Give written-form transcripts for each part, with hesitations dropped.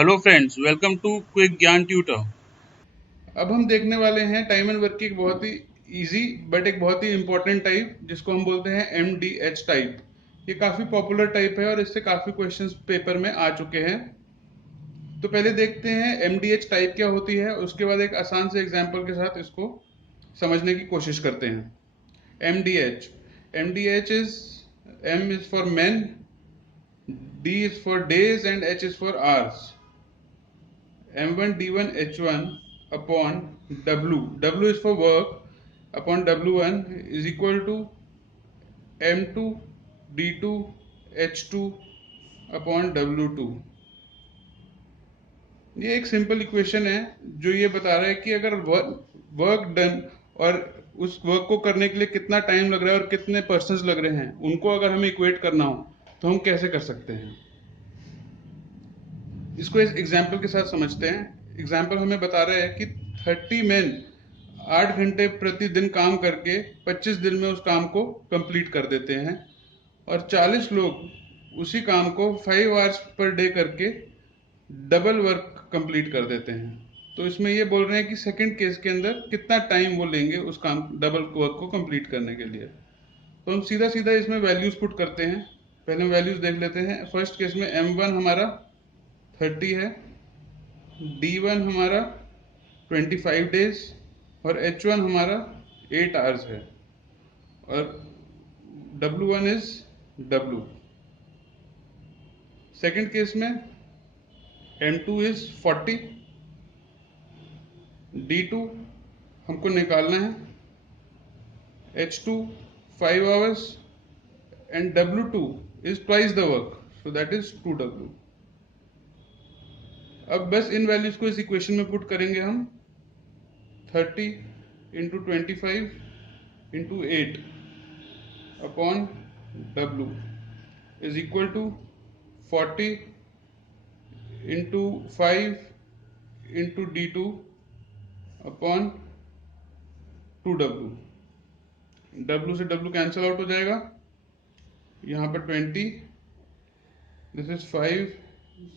Hello friends, welcome to Quick Gyan Tutor. अब हम देखने वाले हैं टाइम एंड वर्क की एक बहुत ही इजी बट एक बहुत ही इंपॉर्टेंट टाइप जिसको हम बोलते हैं MDH टाइप। ये काफ़ी पॉपुलर टाइप है और इससे काफ़ी क्वेश्चंस पेपर में आ चुके हैं। तो पहले देखते हैं MDH टाइप क्या होती है, उसके बाद एक आसान से एग्जाम्पल के साथ इसको समझने की कोशिश करते हैं। MDH MDH is M is for man, D is for days and H is for hours. M1 D1 H1 upon W is for work, upon W1 is equal to M2 D2 H2 upon W2। ये एक simple equation है जो ये बता रहा है कि अगर वर्क डन और उस वर्क को करने के लिए कितना टाइम लग रहा है और कितने पर्सन्स लग रहे हैं, उनको अगर हमें इक्वेट करना हो तो हम कैसे कर सकते हैं। इसको इस एग्जाम्पल के साथ समझते हैं। एग्जाम्पल हमें बता रहा है कि 30 मैन 8 घंटे प्रतिदिन काम करके 25 दिन में उस काम को कंप्लीट कर देते हैं और 40 लोग उसी काम को 5 आवर्स पर डे करके डबल वर्क कंप्लीट कर देते हैं। तो इसमें ये बोल रहे हैं कि सेकंड केस के अंदर कितना टाइम वो लेंगे उस काम डबल वर्क को कंप्लीट करने के लिए। तो हम सीधा सीधा इसमें वैल्यूज पुट करते हैं। पहले हम वैल्यूज देख लेते हैं। फर्स्ट केस में M1 हमारा 30 है, D1 हमारा 25 डेज और H1 हमारा 8 आवर्स है और W1 is W। Second case में M2 इज 40, D2 हमको निकालना है, H2 5 hours and W2 is twice the work, so that is 2W। अब बस इन वैल्यूज को इस इक्वेशन में पुट करेंगे हम। 30 into 25 into 8 upon W is equal to 40 into 5 into D2 upon 2W। W से W कैंसिल आउट हो जाएगा, यहाँ पर 20, दिस इज 5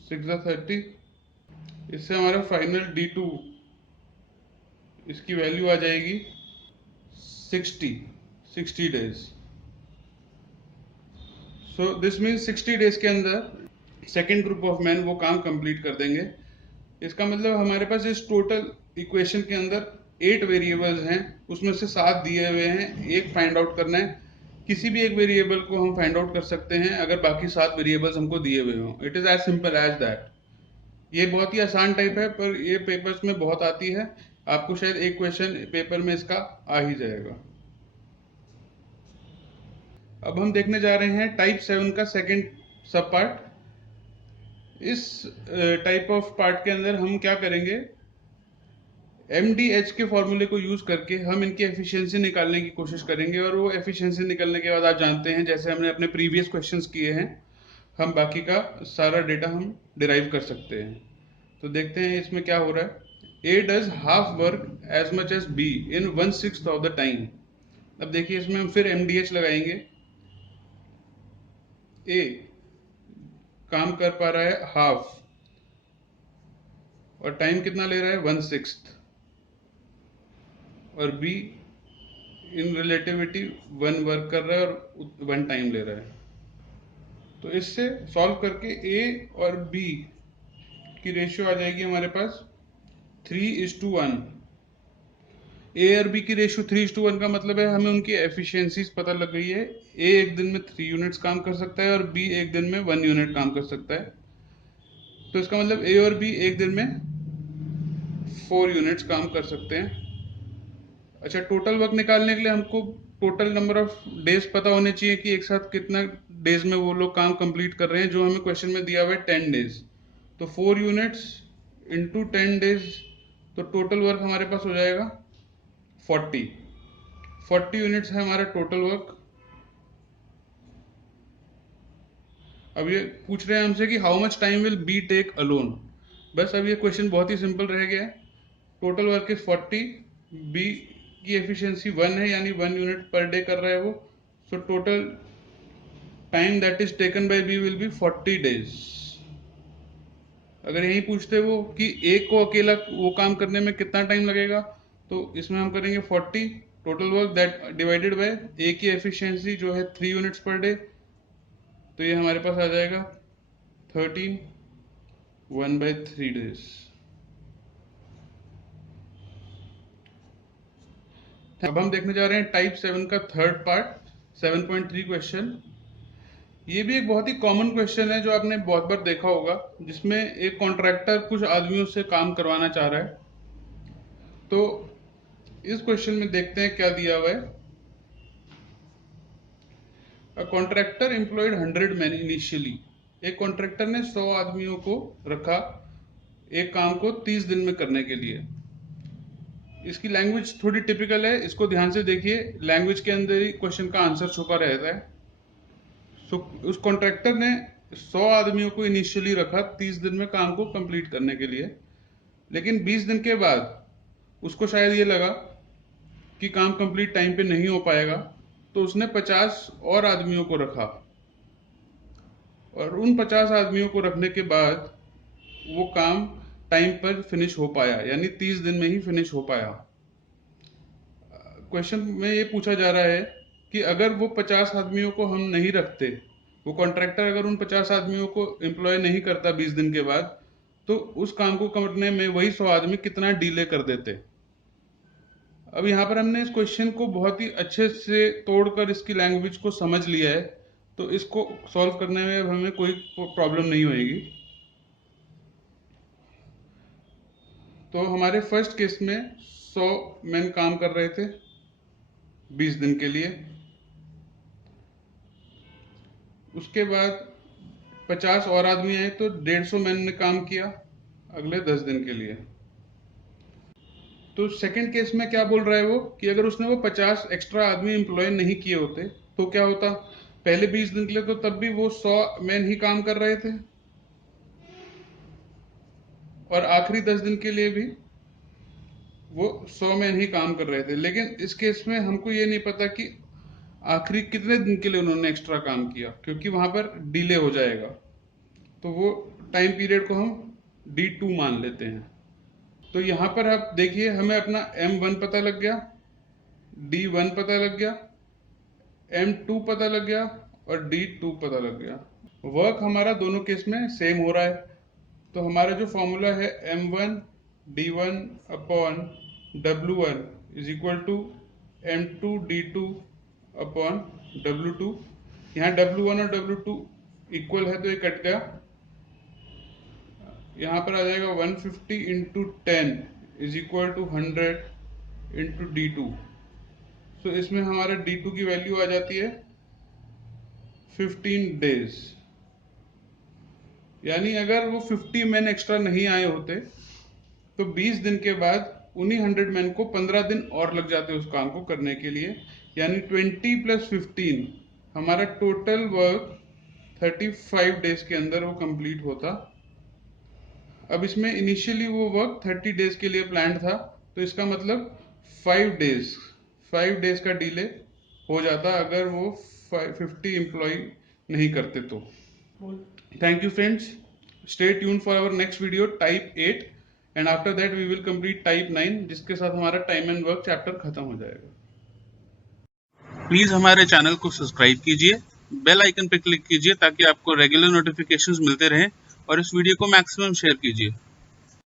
6 30। इससे हमारा फाइनल D2 इसकी वैल्यू आ जाएगी 60 days. So this means 60 days के अंदर सेकेंड ग्रुप ऑफ मैन वो काम कंप्लीट कर देंगे। इसका मतलब हमारे पास इस टोटल इक्वेशन के अंदर 8 वेरिएबल्स हैं, उसमें से 7 दिए हुए हैं, एक फाइंड आउट करना है। किसी भी एक वेरिएबल को हम फाइंड आउट कर सकते हैं अगर बाकी 7 वेरिएबल्स हमको दिए हुए हों। It is as simple as that. ये बहुत ही आसान टाइप है पर ये पेपर्स में बहुत आती है। आपको शायद एक क्वेश्चन पेपर में इसका आ ही जाएगा। अब हम देखने जा रहे हैं टाइप 7 का सेकेंड सब पार्ट। इस टाइप ऑफ पार्ट के अंदर हम क्या करेंगे, MDH के फॉर्मूले को यूज करके हम इनकी एफिशिएंसी निकालने की कोशिश करेंगे और वो एफिशिएंसी निकलने के बाद आप जानते हैं जैसे हमने अपने प्रीवियस क्वेश्चंस किए हैं, हम बाकी का सारा डेटा हम डिराइव कर सकते हैं। तो देखते हैं इसमें क्या हो रहा है। A does half work as much as B in 1/6 of the time. अब देखिए इसमें हम फिर MDH लगाएंगे। A काम कर पा रहा है हाफ और टाइम कितना ले रहा है 1/6, और B इन रिलेटिविटी 1 वर्क कर रहा है और 1 टाइम ले रहा है। तो इससे सॉल्व करके A और B की रेशियो आ जाएगी हमारे पास 3:1। A और B की रेशियो 3:1 का मतलब है हमें उनकी एफिशिएंसीज पता लग गई है। A एक दिन में 3 यूनिट्स काम कर सकता है और B एक दिन में 1 यूनिट काम कर सकता है। तो इसका मतलब A और B एक दिन में 4 यूनिट्स काम कर सकते हैं। अच्छा, टोटल वर्क निकालने के लिए हमको टोटल नंबर ऑफ डेज पता होने चाहिए कि एक साथ कितना डेज में वो लोग काम कंप्लीट कर रहे हैं, जो हमें क्वेश्चन में दिया हुआ है 10 डेज। तो 4 यूनिट्स इंटू 10 डेज, तो टोटल वर्क हमारे पास हो जाएगा 40 यूनिट्स है हमारा टोटल वर्क। अब ये पूछ रहे हैं हमसे कि how much time will be take alone. बस अब ये क्वेश्चन बहुत ही सिंपल रह गया है। टोटल वर्क इज 40, बी की एफिशिएंसी 1 है यानी 1 यूनिट पर डे कर रहा है वो। So total time that is taken by B will be 40 days. अगर यही पूछते वो कि ए को अकेला वो काम करने में कितना टाइम लगेगा, तो इसमें हम करेंगे 40 total work that divided by a की एफिशिएंसी जो है 3 यूनिट्स पर डे, तो ये हमारे पास आ जाएगा 13 1/3 days। अब हम देखने जा रहे हैं टाइप 7 का थर्ड पार्ट 7.3 क्वेश्चन। ये भी एक बहुत ही कॉमन क्वेश्चन है जो आपने बहुत बार देखा होगा, जिसमें एक कॉन्ट्रैक्टर कुछ आदमियों से काम करवाना चाह रहा है। तो इस क्वेश्चन में देखते हैं क्या दिया हुआ है। A contractor employed 100 man initially. एक कॉन्ट्रैक्टर ने 100 आदमियों को रखा एक काम को 30 दिन में करने के लिए। इसकी लैंग्वेज थोड़ी टिपिकल है, इसको ध्यान से देखिए। लैंग्वेज के अंदर ही क्वेश्चन का आंसर छुपा रहता है। सो उस कॉन्ट्रैक्टर ने 100 आदमियों को इनिशियली रखा 30 दिन में काम को कंप्लीट करने के लिए, लेकिन 20 दिन के बाद उसको शायद ये लगा कि काम कंप्लीट टाइम पे नहीं हो पाएगा, तो उसने 50 और आदमियों को रखा, और उन 50 आदमियों को रखने के बाद वो काम टाइम पर फिनिश हो पाया, यानी 30 दिन में ही फिनिश हो पाया। क्वेश्चन में ये पूछा जा रहा है कि अगर वो 50 आदमियों को हम नहीं रखते, वो कॉन्ट्रैक्टर अगर उन 50 आदमियों को एम्प्लॉय नहीं करता 20 दिन के बाद, तो उस काम को करने में वही 100 आदमी कितना डिले कर देते। अब यहाँ पर हमने इस क्वेश्चन को बहुत ही अच्छे से तोड़कर इसकी लैंग्वेज को समझ लिया है, तो इसको सॉल्व करने में अब हमें कोई प्रॉब्लम नहीं होगी। तो हमारे फर्स्ट केस में 100 मैन काम कर रहे थे 20 दिन के लिए, उसके बाद 50 और आदमी आए तो 150 मैन ने काम किया अगले 10 दिन के लिए। तो सेकंड केस में क्या बोल रहा है वो कि अगर उसने वो 50 एक्स्ट्रा आदमी एम्प्लॉय नहीं किए होते तो क्या होता। पहले 20 दिन के लिए तो तब भी वो 100 मैन ही काम कर रहे थे, और आखिरी 10 दिन के लिए भी वो 100 मैन ही काम कर रहे थे। लेकिन इस केस में हमको ये नहीं पता कि आखिरी कितने दिन के लिए उन्होंने एक्स्ट्रा काम किया, क्योंकि वहां पर डिले हो जाएगा। तो वो टाइम पीरियड को हम D2 मान लेते हैं। तो यहाँ पर आप देखिए, हमें अपना M1 पता लग गया, D1 पता लग गया, M2 पता लग गया और D2 पता लग गया। वर्क हमारा दोनों केस में सेम हो रहा है, तो हमारा जो फॉर्मूला है M1 D1 upon W1 is equal to M2 D2 upon W2। यहाँ W1 और W2 इक्वल है तो ये कट गया, यहाँ पर आ जाएगा 150 into 10 is equal to 100 into D2। तो इसमें हमारा D2 की वैल्यू आ जाती है 15 डेज। यानी अगर वो 50 मैन एक्स्ट्रा नहीं आए होते तो 20 दिन के बाद उन्हीं 100 मैन को 15 दिन और लग जाते उस काम को करने के लिए, यानी 20 + 15 हमारा टोटल वर्क 35 डेज के अंदर वो कंप्लीट होता। अब इसमें इनिशियली वो वर्क 30 डेज के लिए प्लान था, तो इसका मतलब 5 डेज का डिले हो जाता अगर वो 50 एम्प्लॉय नहीं करते तो। Thank you friends, stay tune for our next video type 8, and after that we will complete type 9, जिसके साथ हमारा टाइम एंड वर्क चैप्टर खत्म हो जाएगा। प्लीज हमारे चैनल को सब्सक्राइब कीजिए, बेल आइकन पर क्लिक कीजिए ताकि आपको रेगुलर नोटिफिकेशंस मिलते रहें, और इस वीडियो को मैक्सिमम शेयर कीजिए।